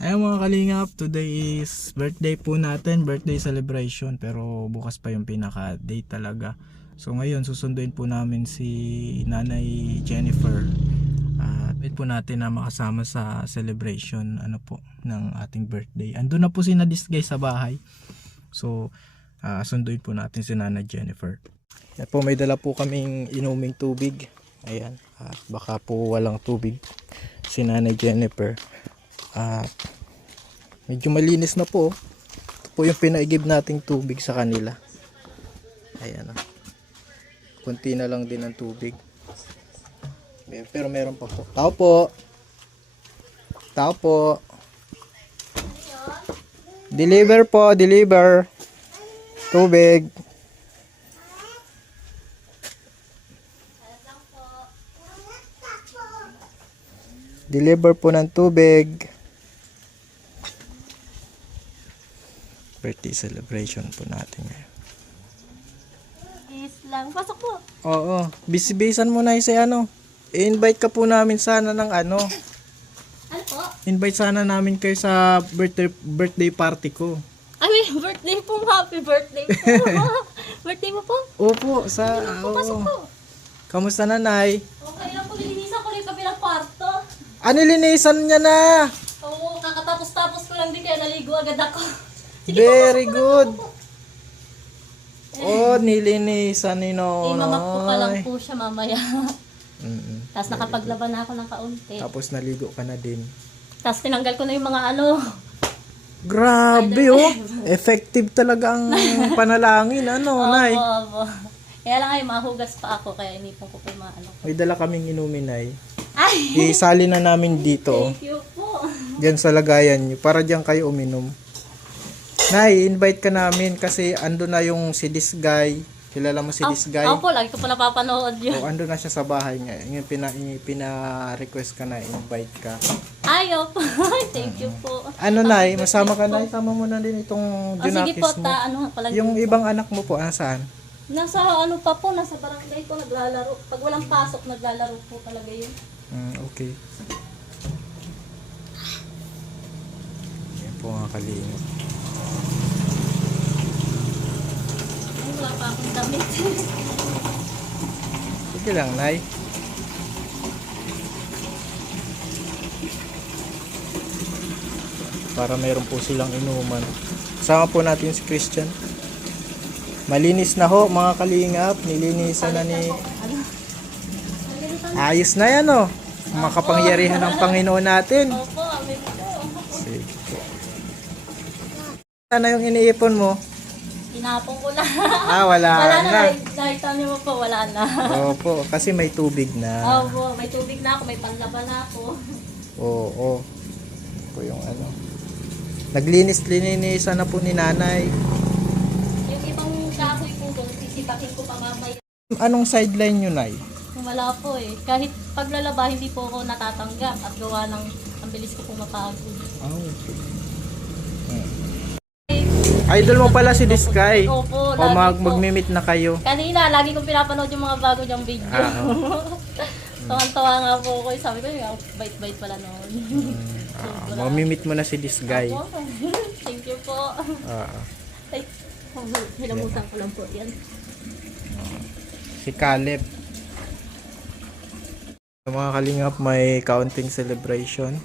Ayun mga kalingap, today is birthday po natin, birthday celebration, pero bukas pa yung pinaka date talaga. So ngayon susunduin po namin si Nanay Jennifer at wait po natin na makasama sa celebration ng ating birthday. Andun na po si Nadisgay sa bahay. So sunduin po natin si Nanay Jennifer. Yan po, may dala po kaming inuming tubig. Ayan, baka po walang tubig si Nanay Jennifer. Medyo malinis na po. Ito po yung pinaigib nating tubig sa kanila. Ayan. Kunti na lang din ang tubig. Pero meron pa po. Tao po. Tao po. Deliver po, deliver. Tubig. Deliver po ng tubig. Birthday celebration po natin ngayon. Is lang. Pasok po. Oo. Bisibisan mo na si I-invite ka po namin sana ng Ano po? Invite sana namin kayo sa birthday party ko. Ay, may birthday po. Happy birthday po. Birthday mo po? Opo, Pasok po. Kamusta nanay? Okay lang po. Lilinisan ko lang yung kabilang kwarto. Nilinisan niya na. Oo, kakatapos-tapos ko lang din kaya naligo agad ako. Very good. Oh, nilinisan ni Nonoy. Mamap ko pa lang po siya mamaya. Mm-mm. Tapos nakapaglaban na ako ng kaunti. Tapos naligo ka na din. Tapos tinanggal ko na yung mga Grabe effective talaga ang panalangin Nay. Opo. Kaya lang ay mahugas pa ako kaya inipon ko po yung mga May dala kaming inumin ay. Ay! Isali na namin dito. Thank you po. Diyan sa lagayan nyo. Para diyan kayo uminom. Nay, invite ka namin kasi ando na yung si this guy. Kilala mo si this guy? Opo, lagi ko po napapanood yun. Ando na siya sa bahay niya. Yung pina-request ka na invite ka. Ay, opo. Thank you po. Nay, masama ka na. Sama mo na din itong Sige Junakis po, mo. pala Yung ibang anak mo po, saan? nasa nasa barangay po naglalaro. Pag walang pasok, naglalaro po talaga yun. Okay. Yan po mga kalingap. Ay, wala pa akong damit. Sige lang, Nay. Para mayroon po silang inuman. Kasama po natin si Christian. Malinis na ho, mga kalingap. Nilinisan na ni... Ayos na yan, makapangyarihan ng Panginoon natin. Opo, amin po. Sige. Ano yung iniipon mo? Tinapon ko na. Wala na. Nakita niyo po, wala na. Opo, kasi may tubig na. Opo, may tubig na ako, may panlaban na ako. Oo. Ito yung Naglinis-linisan na po ni nanay. Yung ibang kahoy po doon, sisipakin ko pa mamaya. Anong sideline nyo, Nay? Wala po eh. Kahit paglalaba, hindi po ako natatanggap at gawa ng ang bilis ko pong mapagod. Okay. Idol mo pala si this guy. Opo, O magmi-meet na kayo. Kanina, lagi kong pinapanood yung mga bago niyang video. Tuwan-tuwa nga po ako. Sabi ko, bait-bait pala noon. Magmi-meet mo na si this guy. Opo. Thank you po. Ay, hilamutan ko lang po yan. Si Caleb. Mga kalingap, may kaunting celebration.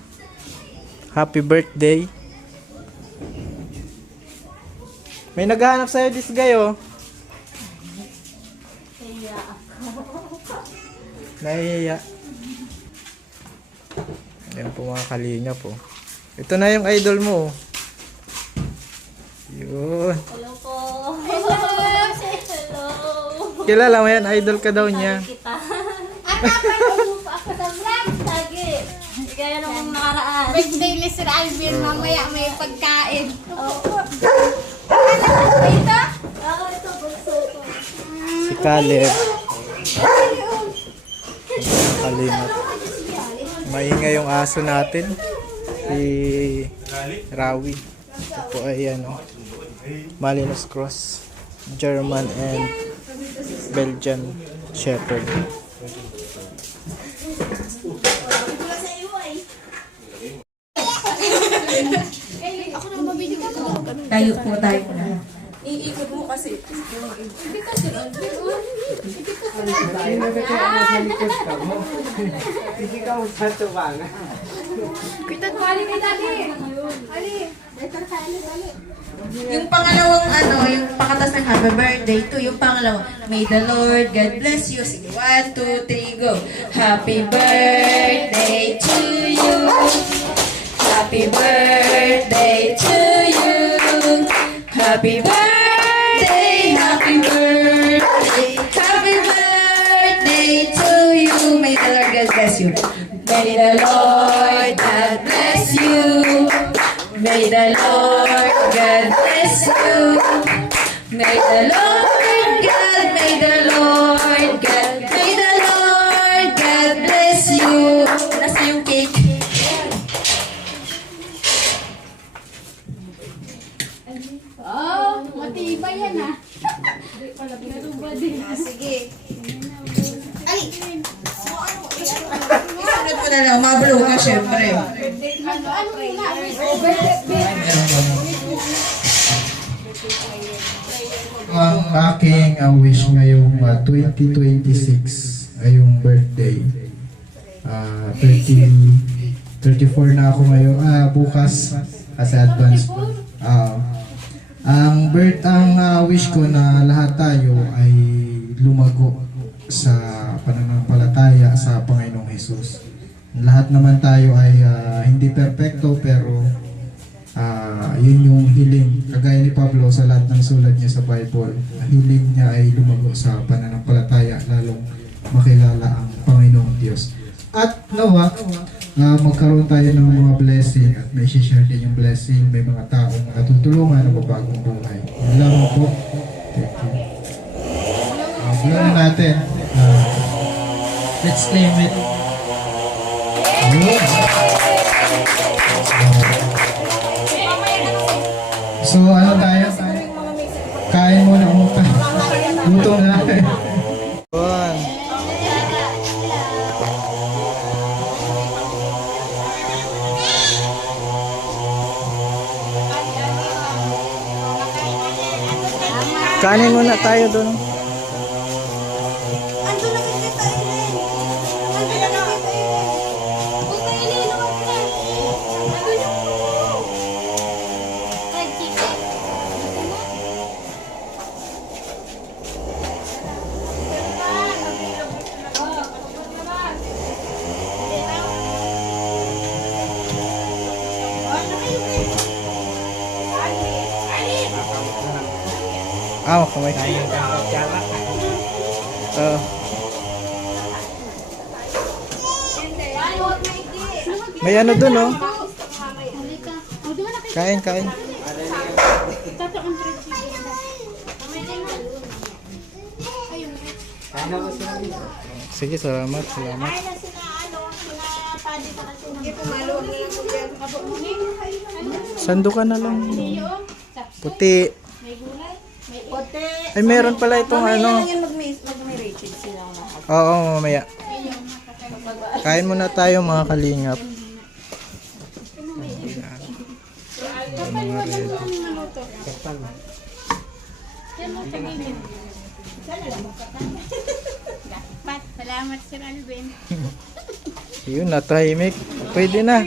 Happy birthday. May naghahanap sa'yo this guy, Kaya Nahihiya. Ayan po mga kalingap Ito na yung idol mo. Yun. hello po. Hello. Kilala mo yan, idol ka daw niya. Kita. Lagi. Gaya nung nakaraan. Birthday ni Sir Alvin, mamaya may pagkain. Ito, bunso ko. Si Caleb. Kalingap. Maingay yung aso natin. Si Rawi. Ito po ay Malinois Cross. German and Belgian Shepherd. Tayo po tayo na. Iikot mo kasi. Yung pangalawang yung pakatas ng happy birthday to yung pangalawa. May the Lord God bless you. Sige, 1, 2, 3, go. Happy birthday to you. Happy birthday to you. Happy birthday, happy birthday, happy birthday to you. May the Lord God bless you. May the Lord God bless you. May the Lord God bless you. May the Lord God, may the Lord God, may the Lord God bless you. Nasa yung cake? Oh, matibay yan ah. Sige. Ay! Isunod mo na lang, mablo ka syempre. Ano muna? Ang aking wish ngayong 2026 ay yung birthday. 34 na ako ngayon. Bukas as advance po. Ang wish ko na lahat tayo ay lumago sa pananampalataya sa Panginoong Hesus. Lahat naman tayo ay hindi perpekto pero yun yung hiling. Kagaya ni Pablo sa lahat ng sulat niya sa Bible, hiling niya ay lumago sa pananampalataya lalong makilala ang Panginoong Diyos. At nawa, magkaroon tayo ng mga blessing at may share din yung blessing. May mga taong natutulungan na mabagong buhay. Yun lang po. Thank you. Bulan natin. Let's claim it. Yun. So ano tayo? Kain muna muna. Luto na. Kanin muna tayo doon. Kamay. May ano dun, oh. Kain. Sige, salamat. Sando ka na lang. Puti. Ay, meron pala itong ano. Oo, mamaya. Kain muna tayo mga kalingap. Salamat Sir Alvin. Yun, natahimik. Pwede na.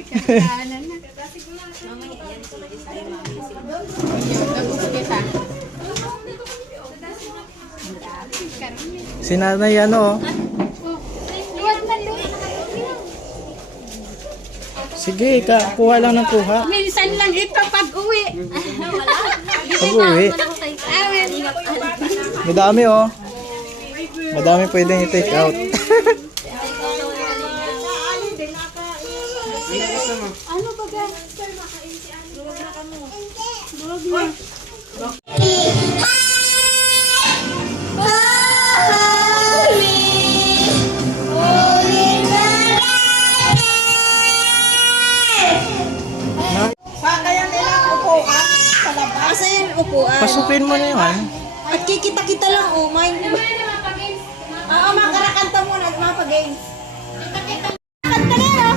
Si nanay ano, oh. Sige, kuha lang ng kuha. Minsan lang ito pag uwi. Pag uwi. Madami, oh. Madami pwedeng i-take out. Ano ba ga? Pasukin mo na yun. At kikita-kita lang, oh my. Oo, makarakanta muna at mga pag-games. Kanta na yun, oh.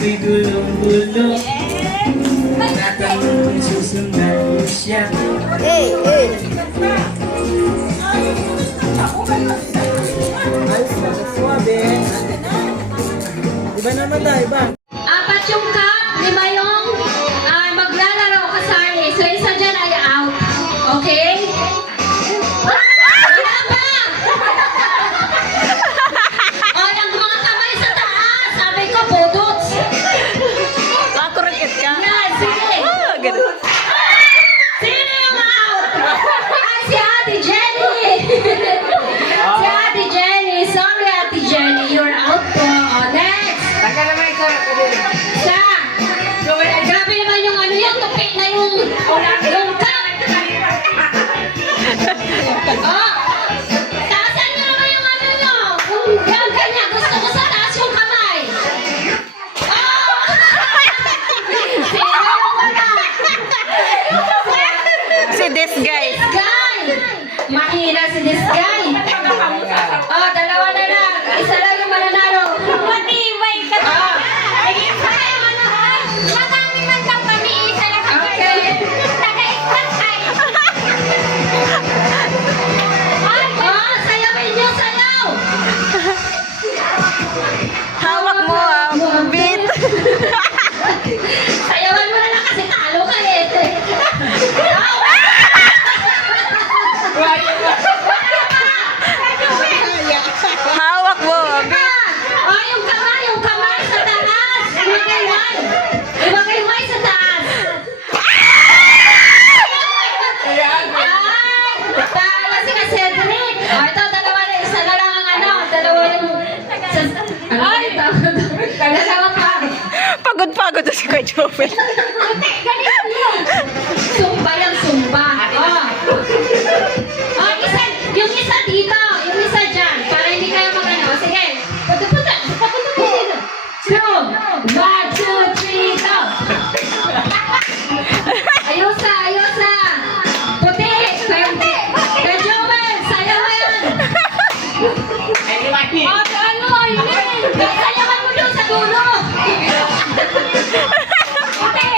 Ako'y gulong-gulong Natanong kung susundan mo siya Iba naman tayo, iba. 4 yung cup, 5 yung maglalaro kasali. So, isa dyan ay out. Okay? Wala pa! O, yung mga kamay sa taas. Sabi ko, budots. Makurikit ka. Yan, sige. Sino yung out? Ay, si Ate Jenny. Si Ate Jenny. Sorry, Ate Jenny. You're out po. O, next. Sa. Grabe naman yung ano yung tupi na yung cup. Oh. Taasan nyo naman yung ano nyo. Yung ganyan. Gusto ko sa taas yung kamay. Oh. Sino yung wala? Si this guy. This guy! Mahina si this guy. Oh, dalawa na lang. Isa lang yung mananalo. Matibay ka to. Naging sa kayo ano ha? Madami man kang kami. Isa lang ang okay. Nag-exercise. Oh, sayawin nyo, sayaw. Hawak mo beat. Sayawan mo na lang kasi talo ka eh. Hawak mo beat. Oh, yung kamay sa taas. Ibagayway. Ibagayway sa taas. Ay, tala si ka Cedric. Oh, ito, dalawa na. Isa na lang ang ano. Dalawa yung... Ay, dalawa pa. Pagod to si Kuya Joel. Sumba yan, sumba. Oh. Oh, yung isa dito. Yung isa dyan. Para hindi kayo magano. Sige. Punta. Two. 1, 2, 3, go. Ayosa. Puti. Kaya Joel, sayawan. Oh, ano, Aileen. Sayawan mo doon sa dulo. Puti.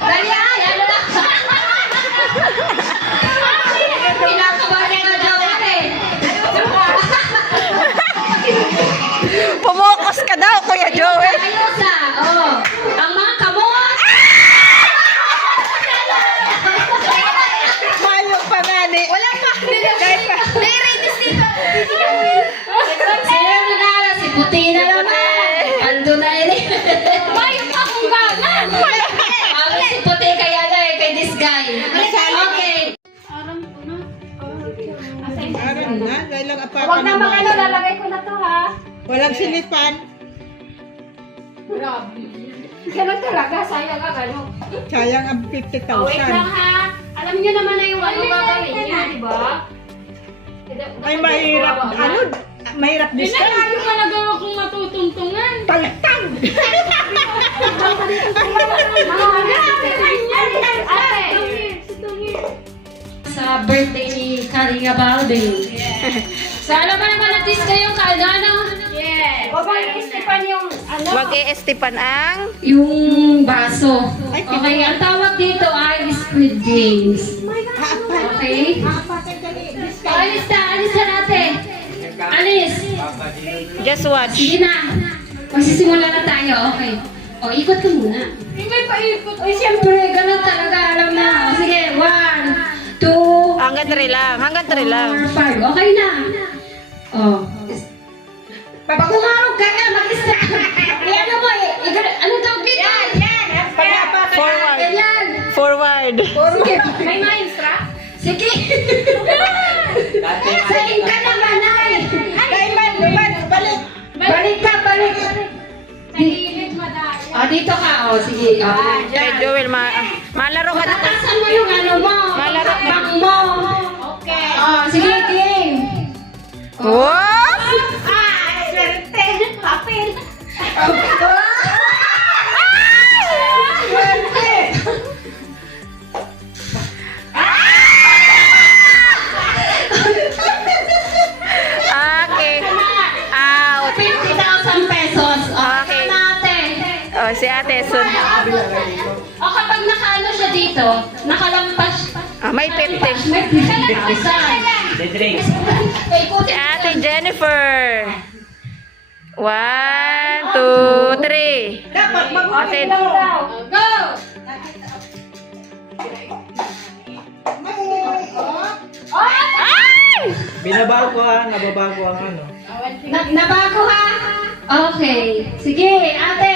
Dali, ano lang. Pinakabahan ka, Joel eh. Pumokos ka daw, Kuya Joel. Ayosa. Oh. Ang mga kamot. Mayo pa nani. Wala pa. May rainis dito. Sino nanalo? Si Puti na naman. Ando na yun eh. Mayo pa kung gana. Si Puti kaya na eh, kay this guy. Okay. Aram na, dahil lang apa Huwag na mag-ano, lalagay ko na to ha. Walang silipan, Ganun talaga, sayang ang ano. sayang ang Wait lang 50,000. ha. Alam niyo naman na yung ano gagawin niya, di ba? Ay, mahirap, ano, mahirap discount. Pinalayo ka na gawin kung matutungtungan. Taltang! Sa birthday ni Karinga Balde. So, alam mo naman at least kayo ano? Yes. Huwag mo i-istipan yung ano? Mag-e-estipan ang Yung baso. Okay, ang tawag dito ay Squid Games. Okay? Alis na natin. Alis. just watch. Sige na. Magsisimula na tayo. Okay. O, ikot ka muna. May paikot. O, siyempre, ganun talaga. Alam na. O, sige, 1, 2, Hanggang 3 lang. Hanggang 3 lang. 4, 5. Okay na. Oh. Pag umarog ka na, mag-start. Ano mo eh? Ano tawag dito? Yan. Forward. Ganyan. Forward. Sige. May maestra? Sige. Sain ka naman, ay. Balik. Balik ka. Dito ka. O, sige. Kay Joel, malaro ka dito. Tatasan mo yung ano mo. Malaro ka. Bang mo. Okay. Sige, game. Wow! Swerte. Papel. Okay. Out. 50,000 pesos. Teson. O kapag nakaano siya dito, nakalampas, May 50. may pinalampasan. The drinks. Si Ate Jennifer. 1, 2, 3. Ate, Go! ay! Binabago ha, nababago ang ano. Nabago ha? Okay. Sige, ate.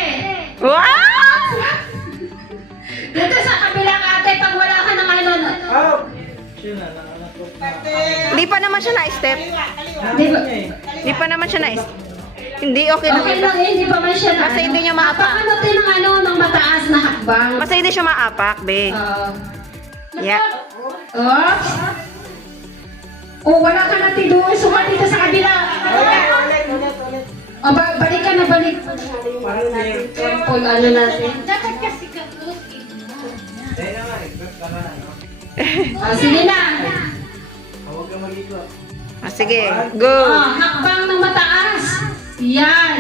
Wow! Dito sa kabilang ate, pag wala ka ng ano. Oh! Siya na, nanganakot na. Hindi pa naman siya na-step. Di ba? Hindi pa naman siya na-step. Hindi, okay lang. Okay lang, hindi pa man siya na. Basta hindi niya maapak. Ano din ng ano, ng mataas na hakbang. Basta hindi siya maapak, be. Yeah. Oops. Oh, wala ka na tinuloy. Sukat dito sa kabila. Ulit. O, balik ka na, balik. Parang may... Kung ano natin. Dahil naman, expect ka na, ano? Sige na. Huwag ka mag-ikot. Sige, go. Hakbang ng mataas. Yan.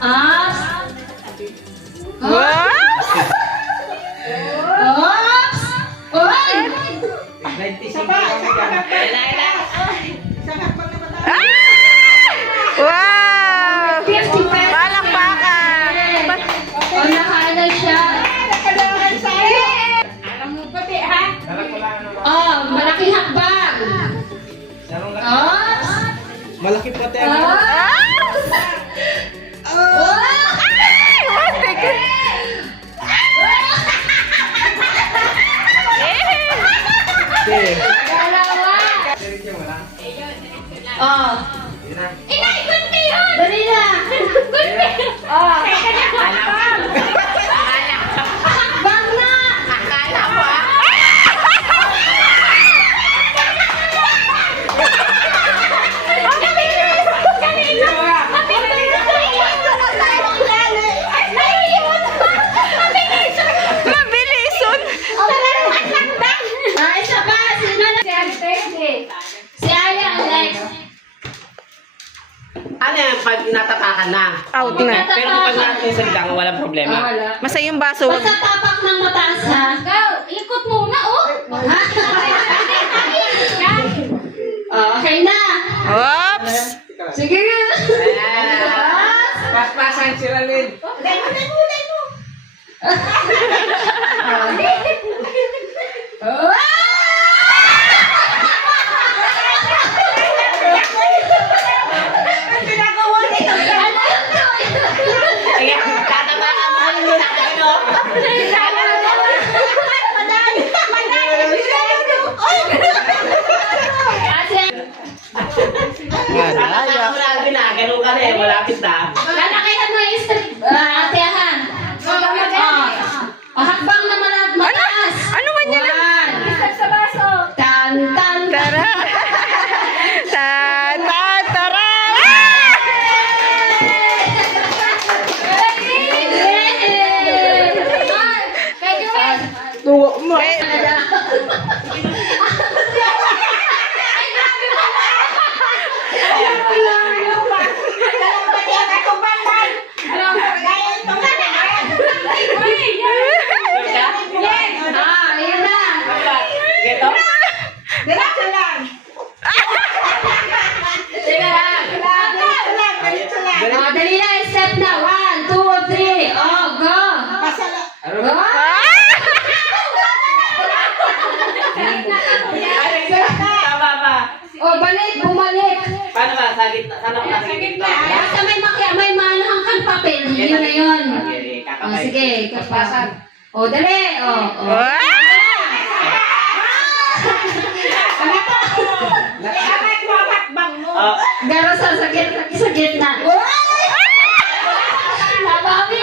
Ups. Wow! Oops! Oy! 96 Ah! Wow! 50 pesos. Palakpakan! O, nakaano siya. Oh, malaki hakbang. Oops! Malaki pati ang... Oops! Oops! Ay! Matik! Okay. Dalawa. Seryoso mo lang. Oh. Yun na. Inay, kunti yun! Dali na! Kunti! Oh. Hakbang na! Akala mo Mabilison! Isa pa! Sino na? Si Ante. Si Aya ang next. Ano yan, pag natatakan na. Out na. Pero kapag natin lang, walang problema. Wala. Basta yung baso. Basta tapak ng mataas ha. Go! Ikot muna oh! Okay na! Oops! Sige! Paspasan si Ralin. Kaya, tatamaan mo yung nakakino. Tatamaan mo lang ginagano ka na eh, malapit na. Lalakihan mo yung street. Atehan. Hakbang na mataas. Ano man yun? One. Sa baso. Tan, tan, Tara! Tara! Tuwa mo. Ayan na. Geto? Teka lang. Dali na. Step na. 1, 2, 3. Oh, go. Go. Tama ba? Oh, balik. Bumalik. Paano ba? Sa gitna? Saan ako nasa gitna? Basta may manahang kang papel. Yun na yun. Okay, Oh, kakapay. sige. Kapasan. Oh, dali. Oh, oh. Wow! Oh, Garo sa gitna. Nabawi.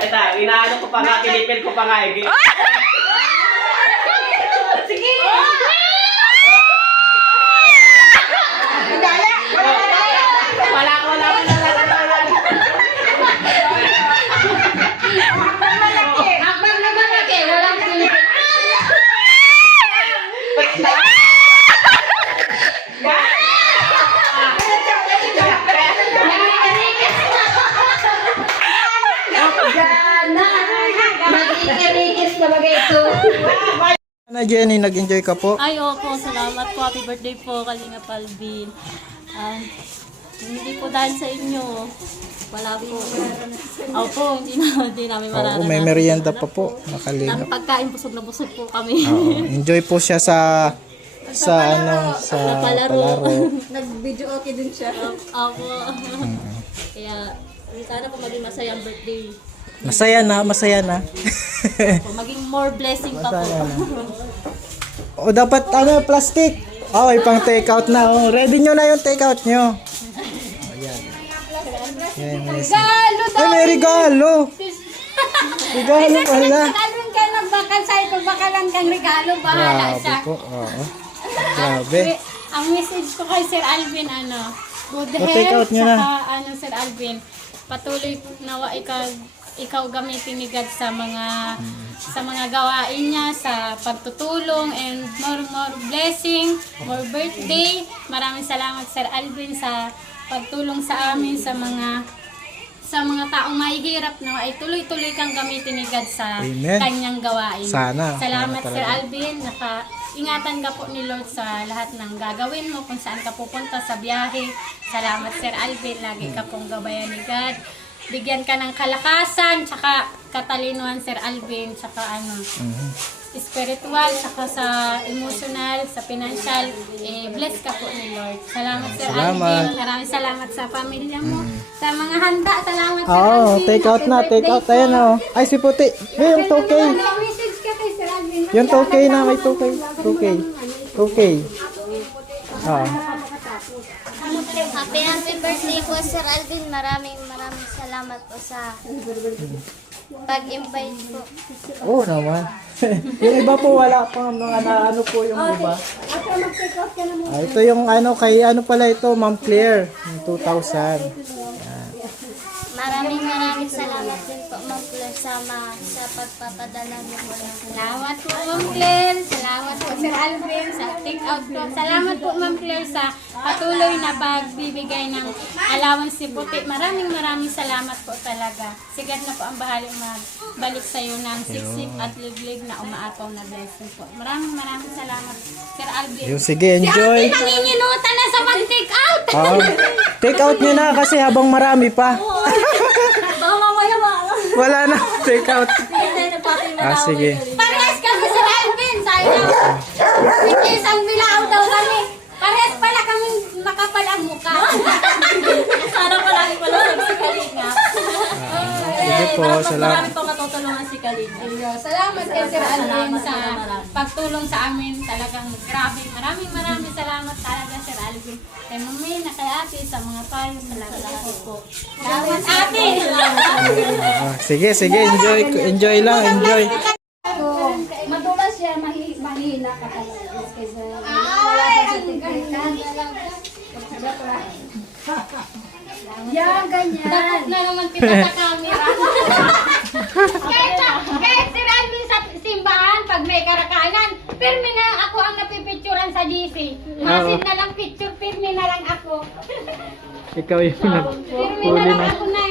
Ito, inaano ko pa nga, pinipil ko pa nga eh. Sige. Wala ko na Hakbang na malaki. Walang Pilipin. Na Jenny, nag-enjoy ka po? Ay, opo, salamat po. Happy birthday po, Kalingap Alvin. Hindi po dahil sa inyo. Wala po. Opo, hindi namin Oo, mararanasan. may merienda pa po. Nakalingap. Ang pagkain, busog na busog po kami. Oo, enjoy po siya sa palaro. Nag-video okay din siya. Opo. Kaya, sana po maging masaya ang birthday. Masaya na. Po, maging more blessing pa po. O dapat plastic. Oh, pang take out na. Oh, ready nyo na yung take out nyo. Ayan. Regalo Ay, may regalo. Regalo pala. Alvin ka nagbakal sa ito, bakalan kang regalo, bahala Grabe siya. po. Oo. Grabe. Ang message ko kay Sir Alvin, good take out health, niyo na. saka Sir Alvin, patuloy nawa ikaw gamitin ni God sa mga gawain niya, sa pagtutulong, and more blessing, more birthday. Maraming salamat Sir Alvin sa pagtulong sa amin sa mga taong mahihirap na ay tuloy-tuloy kang gamitin ni God sa Amen. kanyang gawain. Sana. Salamat Sana Sir talaga. Alvin, ingatan ka po ni Lord sa lahat ng gagawin mo, kung saan ka pupunta sa biyahe. Salamat Sir Alvin, lagi ka pong gabayan ni God. Bigyan ka ng kalakasan, tsaka katalinuhan Sir Alvin, tsaka spiritual, tsaka sa emotional, sa financial, bless ka po ni Lord. Salamat Sir Salamat. Alvin, maraming salamat sa pamilya mo, sa mga handa, salamat Sir Oo, Alvin. take out na, Happy take out. birthday Ayan po. o. Ay, si Puti. May yung 2K. Message ka kay Sir Alvin. Yung 2K na, may 2K. 2K. Oo. Happy birthday po Sir Alvin. Maraming salamat po sa pag-invite po. Oo naman. Yung iba po wala pa mga naano po yung iba. Ito yung kay pala ito, Ma'am Claire, yung 2,000. Maraming salamat din po Ma'am Claire sa pagpapadala niyo po. Salamat po Ma'am Claire, salamat po Sir Alvin sa take out po. Salamat po Ma'am Claire sa patuloy na pagbibigay ng allowance si Puti. Maraming salamat po talaga. Sigat na po ang bahaling magbalik sa iyo ng siksik at liglig na umaataw na blessing po. Maraming salamat Sir Alvin. Yung sige, enjoy. Nanginginutan na sa mag-take out. Take out nyo na kasi habang marami pa. Baka mamaya Wala na, take out. Sige. Parehas kami Sir Alvin. Sayang. Isang bilao daw kami. Parehas pala kami makapal ang mukha. Sana palagi pala si Kalinga. Sige po, salamat. Marami pong matutulungan si Kalinga. Salamat kay Sir Alvin sa Salamat. pagtulong sa amin. Talagang grabe. Maraming salamat talaga Sir Alvin. Kay Mami, na kay Ate, sa mga payo. Salamat po. Salamat Ate. Sige, enjoy lang, enjoy. Madulas siya, mahina ka talaga. Yan, ganyan. Takot na naman kita sa camera. Kahit Sir Alvin sa simbahan, pag may karakanan, pirmi na ako ang napipicturan sa GC. Masin na lang picture, pirmi na lang ako. Ikaw yung Pirmi na lang ako na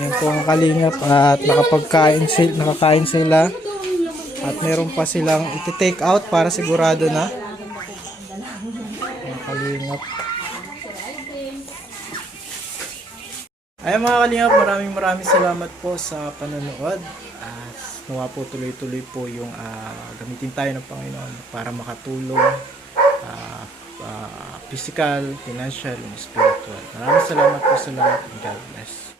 Yan po ang kalingap at nakakain sila at meron pa silang iti-take out para sigurado na. Ang kalingap. Ay mga kalingap, maraming salamat po sa panonood at nawa po tuloy-tuloy po yung gamitin tayo ng Panginoon para makatulong physical, financial, and spiritual. Maraming salamat po sa lahat and God bless.